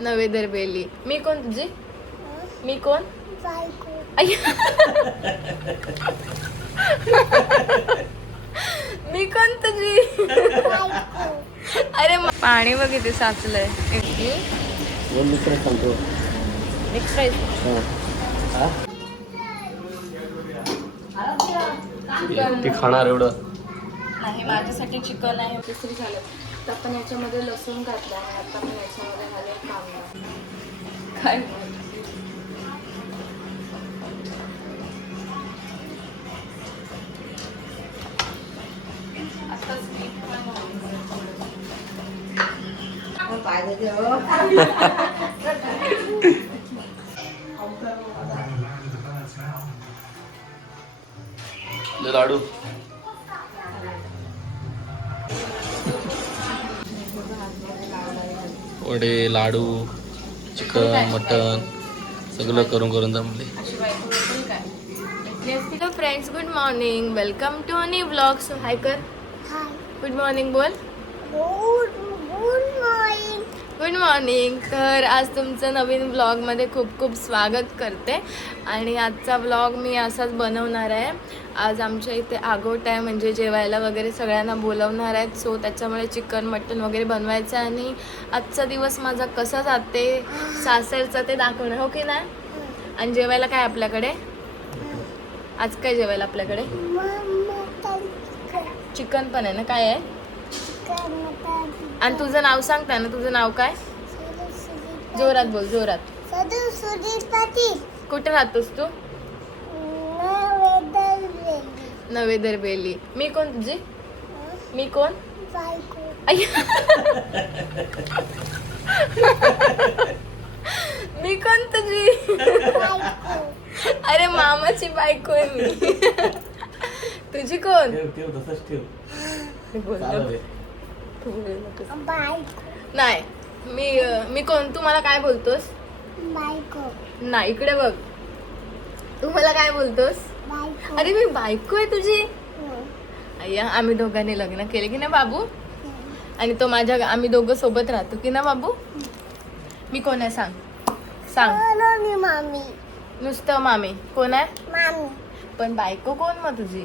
नवे दर बेली मी कोण? तुझी मी कोण. मी कोण तुझी? अरे पाणी बघ इथे साचलंय ती खाणार एवढं. नाही माझ्यासाठी चिकन आहे झालं. तर आपण याच्यामध्ये लसूण घातलं आणि आता आपण याच्यामध्ये घालेल कांदा काय आताच मीठ पण घालून थोडं. ले लाडू वडे लाडू चिकन मटन सगळं करून करून जमले. तर friends good morning welcome to Ani blog so hi कर. हाय गुड मॉर्निंग बोल. Good good morning good morning. तर आज तुमचं नवीन ब्लॉगमध्ये खूप खूप स्वागत करते. आणि आजचा ब्लॉग मी असाच बनवणार आहे. आज आमच्या इथे आगोट आहे म्हणजे जेवायला वगैरे सगळ्यांना बोलवणार आहेत. सो त्याच्यामुळे चिकन मटन वगैरे बनवायचं आहे. आणि आजचा दिवस माझा कसा जाते सासरचा ते दाखवणं हो की नाही? आणि जेवायला काय आपल्याकडे? आज काय जेवायला आपल्याकडे? चिकन. पण आहे ना काय आहे? आणि तुझं नाव सांगता ना तुझं नाव काय? जोरात जोरात. बोल जोरात कुठे राहतोस तू? नवेदर बेली. मी कोण तुझी? मी कोण. मी कोण तुझी? अरे मामाची बायको आहे मी. तुझी कोण? बोलू नाही. मी मी कोण? तू मला काय बोलतोस? नाही इकडे बघ. तू मला काय बोलतोस? अरे मी बायको आहे तुझी. अय्या आम्ही दोघांनी लग्न केले की ना बाबू? आणि तो माझ्या आम्ही दोघं सोबत राहतो की ना बाबू? मी कोण आहे सांग? सांग. मामी नुसतं मामी. कोण आहे? मामी पण बायको कोण मग तुझी?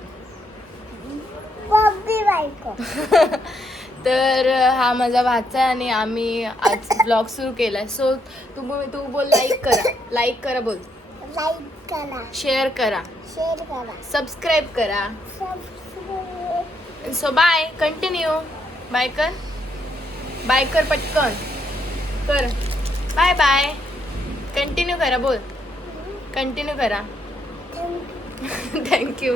बायको. तर हा माझा भाचा आहे आणि आम्ही आज ब्लॉग सुरू केलाय. सो तू बोल तू बोल लाईक करा. लाईक करा बोल. लाईक करा. शेअर करा. शेअर करा. सबस्क्राईब करा. सो बाय कंटिन्यू बाय कर. बाय कर पटकन. कर. बाय बाय कंटिन्यू करा बोल. कंटिन्यू करा. थँक्यू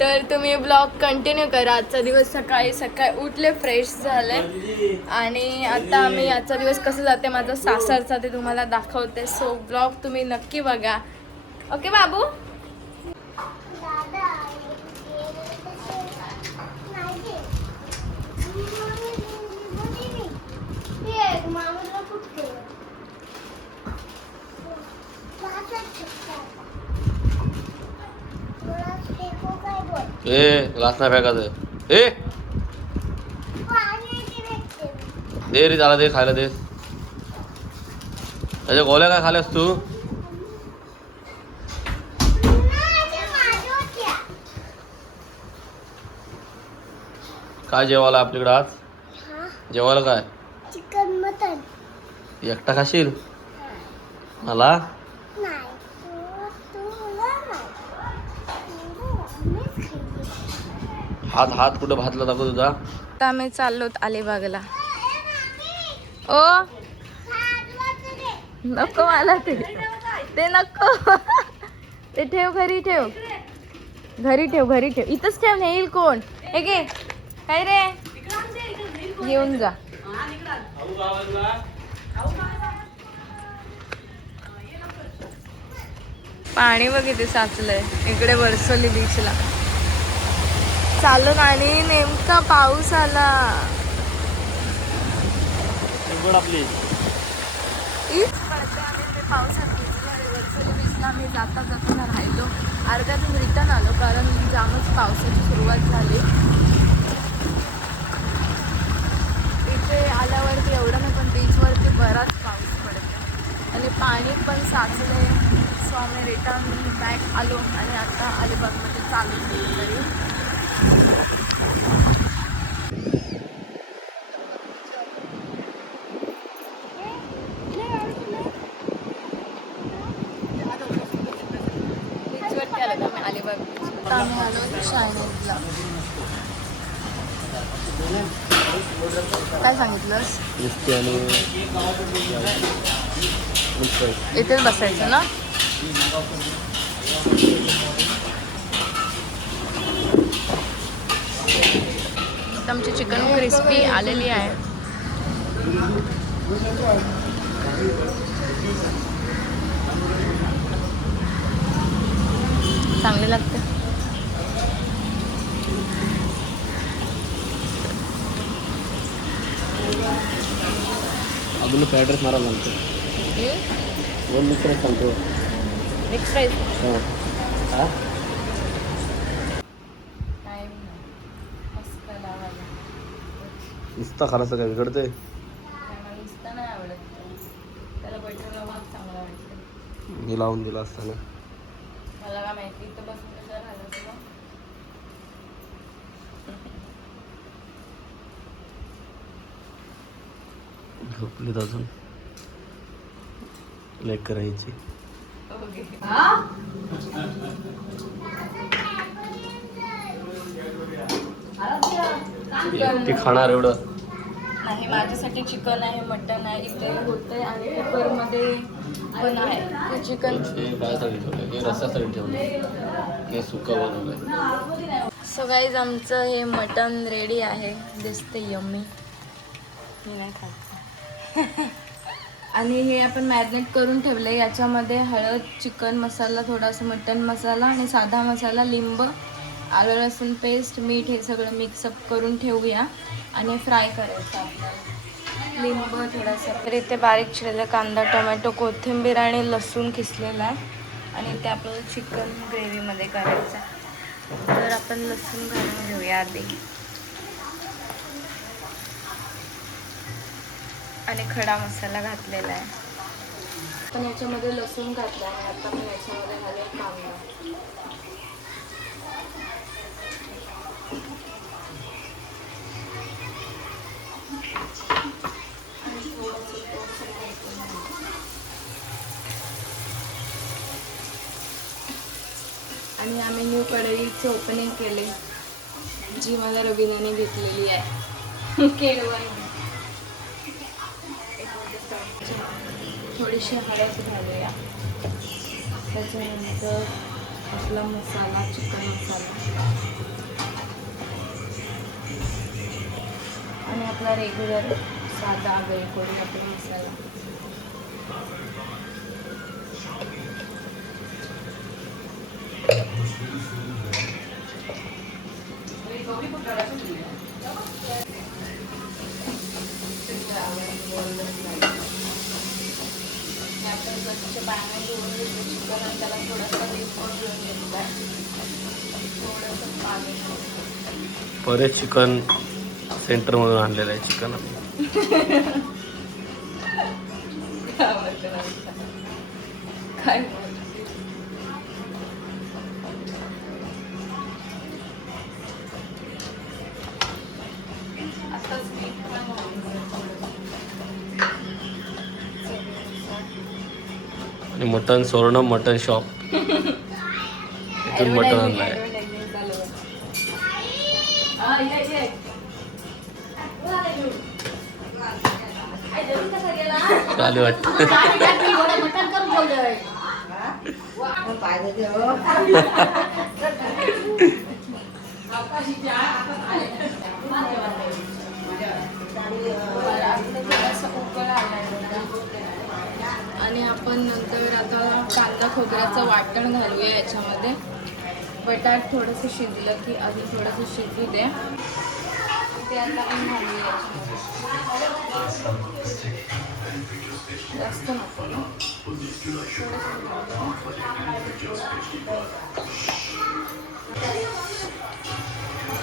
तर तुम्ही ब्लॉग कंटिन्यू करा. आजचा दिवस सकाळी सकाळी उठले फ्रेश झाले. आणि आता आम्ही आजचा दिवस कसं जाते माझा सासरचा ते तुम्हाला दाखवते. सो ब्लॉग तुम्ही नक्की बघा. Okay Babu? ए ग्लास नाही फेकायचं. ए! दे रे त्याला दे खायला दे. त्याच्या गोळ्या काय खाल्यास तू? काय जेवायला आपल्याकडे आज? जेवायला काय? Chicken mutton. एकटा खाशील? मला? हात हात कुठं भातला दाखव तुझा? आता आम्ही चाललो अलिबागला. ओ! नको मला ते. ते नको. ते ठेव घरी ठेव. घरी ठेव घरी ठेव. इथंच ठेव येईल कोण? हे गे काय रे? येऊन जा. पाणी बघ इथे साचलंय. इकडे वरसोली बीचला चालून आणि नेमका पाऊस आला. आपली. पावसात बीचला आम्ही जाता जाता राहिलो. अर्ध्यातून रिटर्न आलो कारण जामच पावसाची सुरुवात झाली. इथे आल्यावरती एवढं नाही पण बीचवरती बराच पाऊस पडला पाणी पण साचले सो आम्ही रिटर्न बॅक आलो आणि आता अलिबागमध्ये चालू केली तरी बीचवरती आलो का आम्ही अलिबाग आम्ही आलो काय सांगितलंस? इथेच बसायचं ना? आमची चिकन क्रिस्पी आलेली आहे. चांगली लागते. अजून फ्राईड राईस मारा लागतो दोन मिक्स राईस सांगतो मिक्स राईस हा बटर लावून चांगला वाटतं मी लावून दिला असताना मला काय माहिती बसून कसं राहिलं तुला झोपलीत अजून. लेक करायची. ती खाणार एवढं. नाही माझ्यासाठी चिकन आहे मटन आहे इथे होते आणि कुकरमध्ये पण आहे. चिकन. बायासाठी ठेवलं हे रस्त्यासाठी ठेवलं हे सुका बनवलंय. सो गाईज आमचं हे मटन रेडी आहे. दिसते यम्मी मी नाही खात. आणि हे आपण मॅरिनेट करून ठेवलं आहे याच्यामध्ये हळद चिकन मसाला थोडासा मटन मसाला आणि साधा मसाला लिंब आलं लसूण पेस्ट मीठ हे सगळं मिक्सअप करून ठेवूया. आणि फ्राय करायचं आपल्याला. लिंब थोडासा. तर इथे बारीक चिरलेला कांदा टोमॅटो कोथिंबीर आणि लसूण किसलेला आहे. आणि ते आपल्याला चिकन ग्रेव्हीमध्ये करायचं आहे. तर आपण लसूण घालून घेऊया आधी. आणि खडा मसाला घातलेला आहे. पण याच्यामध्ये लसूण घातला आहे. आता आपण याच्यामध्ये घालूया कांदा आणि आम्ही न्यू कढईचे ओपनिंग केले जी मला रवीनाने घेतलेली आहे. थोडीशी हळद घालूया. त्याच्यानंतर आपला मसाला चिकन मसाला. आणि आपला रेग्युलर साधा बेलकोडी आपला मसाला. हे बरेच घेतलं चिकन आणि त्याला थोडासा रिपोर्ट घेऊन थोडंसं पाणी चिकन. सेंटरमधून आणलेलं आहे चिकन काय मटन सोर्ण मटन शॉप इथून मटन आणलंय. हा. चालू वाटतं आपलं थोडंसं उकळ आलाय बघा. आणि आपण नंतर आता कांदा खोबऱ्याचं वाटण घालूया याच्यामध्ये. बटाट थोडंसं शिजलं की अजून थोडंसं शिजू द्या. ते आता आपण घालूया जास्त नको ना. थोडंसं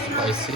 स्पायसी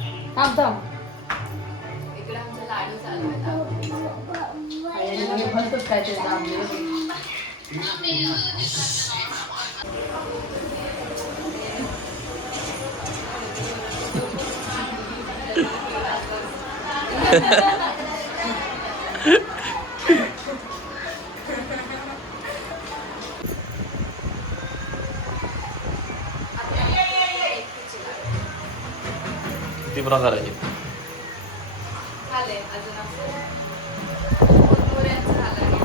थांब थांब इकडे आमचे लाडू चालू आहेत भरपूर काय ते दाबले. किती प्रकार आहे झाले अजून आपलं कुरमुऱ्यांचं झालं आणि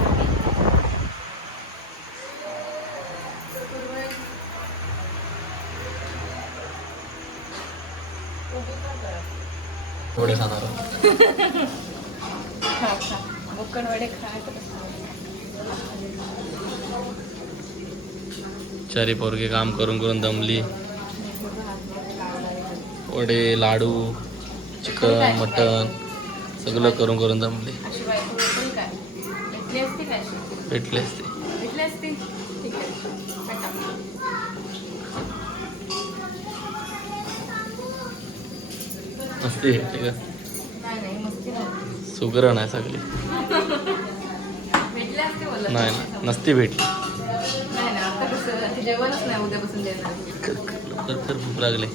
कुरमुरे- थोडे खाणार खा, खा. बुक्कड वडे खा. चारी पोरगे काम करून करून दमली. वडे लाडू चिकन मटन सगळं करून करून बायको भेटेल असती काय अशी? भेटले असते. भेटली असती? ठीक आहे. भेटा. नसते भेटली का नाही नाही मस्ती नाही सुगरण आहे सगळी. नाही ना नसती भेटली. नाही जेवणच नाही उद्यापासून देणार. भूक लागले.